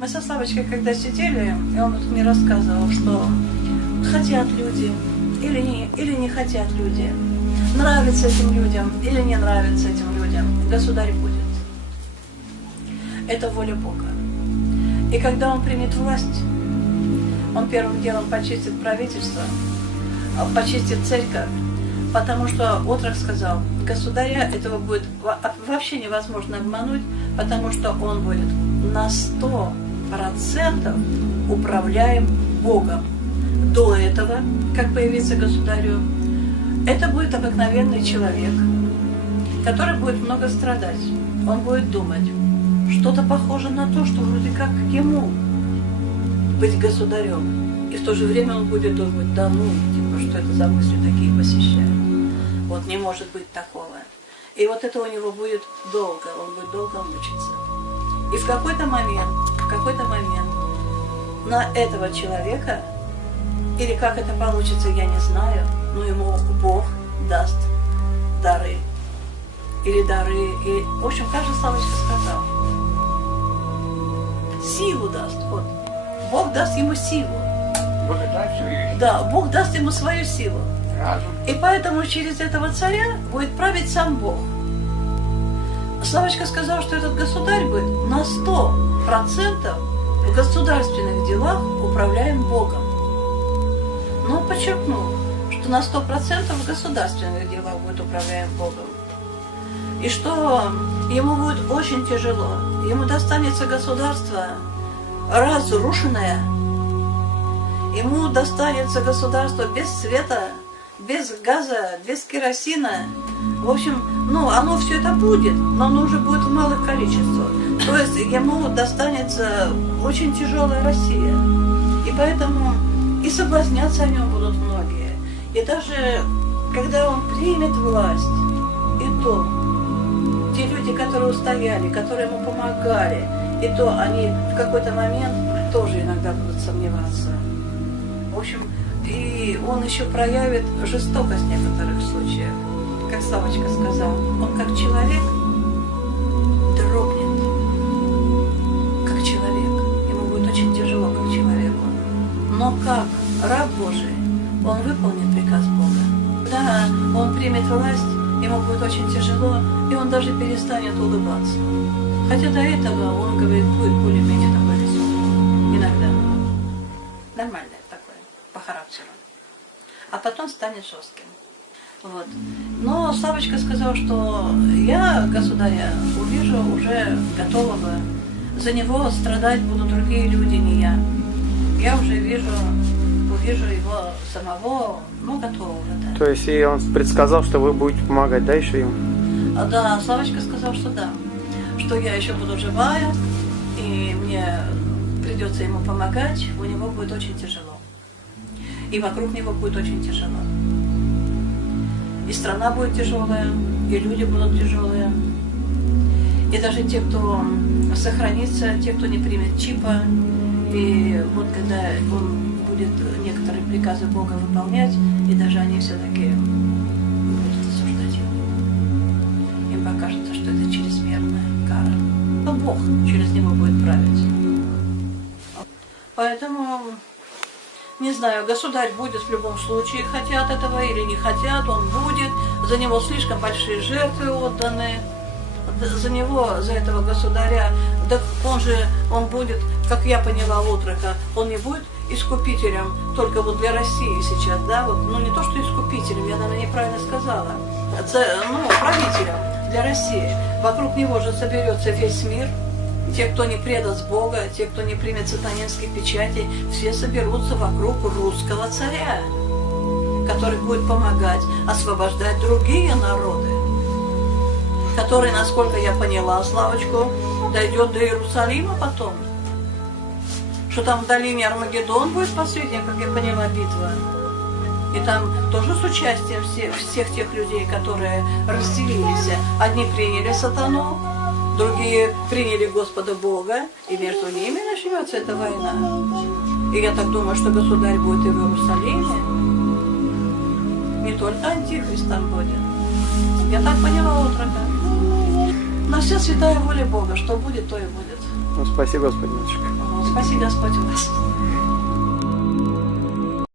Мы со Славочкой когда сидели, и он вот мне рассказывал, что хотят люди или не хотят люди, нравится этим людям или не нравится этим людям, государь будет. Это воля Бога. И когда он примет власть, он первым делом почистит правительство, почистит церковь, потому что отрок сказал, государя этого будет вообще невозможно обмануть, потому что он будет на 100% управляем Богом. До этого, как появится государю, это будет обыкновенный человек, который будет много страдать. Он будет думать, что-то похоже на то, что вроде как ему быть государем. И в то же время он будет думать, да ну, типа, что это за мысли такие посещают. Вот не может быть такого. И вот это у него будет долго, он будет долго мучиться. И в какой-то момент на этого человека, или как это получится, я не знаю, но ему Бог даст дары. Или дары, и, в общем, как же Славочка сказал, силу даст, вот. Бог даст ему силу. Да, Бог даст ему свою силу. И поэтому через этого царя будет править сам Бог. Славочка сказал, что этот государь будет на 100% в государственных делах управляем Богом. Но он подчеркнул, что на 100% в государственных делах будет управляем Богом. И что ему будет очень тяжело. Ему достанется государство разрушенное. Ему достанется государство без света, без газа, без керосина. В общем, оно все это будет, но оно уже будет в малых количествах. То есть ему достанется очень тяжелая Россия. И поэтому и соблазняться о нем будут многие. И даже когда он примет власть, и то те люди, которые устояли, которые ему помогали, и то они в какой-то момент тоже иногда будут сомневаться. В общем, и он еще проявит жестокость в некоторых случаях. Как Славочка сказал, он как человек дрогнет, как человек. Ему будет очень тяжело, как человеку. Но как раб Божий, он выполнит приказ Бога. Да, он примет власть, ему будет очень тяжело, и он даже перестанет улыбаться. Хотя до этого, он говорит, будет более-менее такой веселый. Иногда. Нормальное такое, по характеру. А потом станет жестким. Вот. Но Славочка сказал, что я, государя, увижу уже готового. За него страдать будут другие люди, не я. Я уже увижу его самого, готового. Да. То есть и он предсказал, что вы будете помогать, да, еще ему? Да, Славочка сказал, что да. Что я еще буду живая, и мне придется ему помогать, у него будет очень тяжело. И вокруг него будет очень тяжело. И страна будет тяжелая, и люди будут тяжелые. И даже те, кто сохранится, те, кто не примет чипа, и вот когда он будет некоторые приказы Бога выполнять, и даже они все-таки будут осуждать его. Им покажется, что это чрезмерная кара. Но Бог через него будет править. Поэтому, не знаю, государь будет в любом случае, хотят этого или не хотят, он будет. За него слишком большие жертвы отданы. За него, за этого государя, так он будет, как я поняла отрока, он не будет искупителем только вот для России сейчас, да, вот, не то, что искупителем, я, наверное, неправильно сказала, правителем для России. Вокруг него же соберется весь мир, те, кто не предаст Бога, те, кто не примет сатанинских печатей, все соберутся вокруг русского царя, который будет помогать освобождать другие народы, который, насколько я поняла, Славочку, дойдет до Иерусалима потом. Что там в долине Армагеддон будет последняя, как я поняла, битва. И там тоже с участием всех тех людей, которые разделились. Одни приняли сатану, другие приняли Господа Бога, и между ними начнется эта война. И я так думаю, что государь будет и в Иерусалиме. Не только антихрист там будет. Я так поняла отрока. Но вся святая воля Бога, что будет, то и будет. Ну, спаси Господь, матушка. Вот, спаси Господь вас.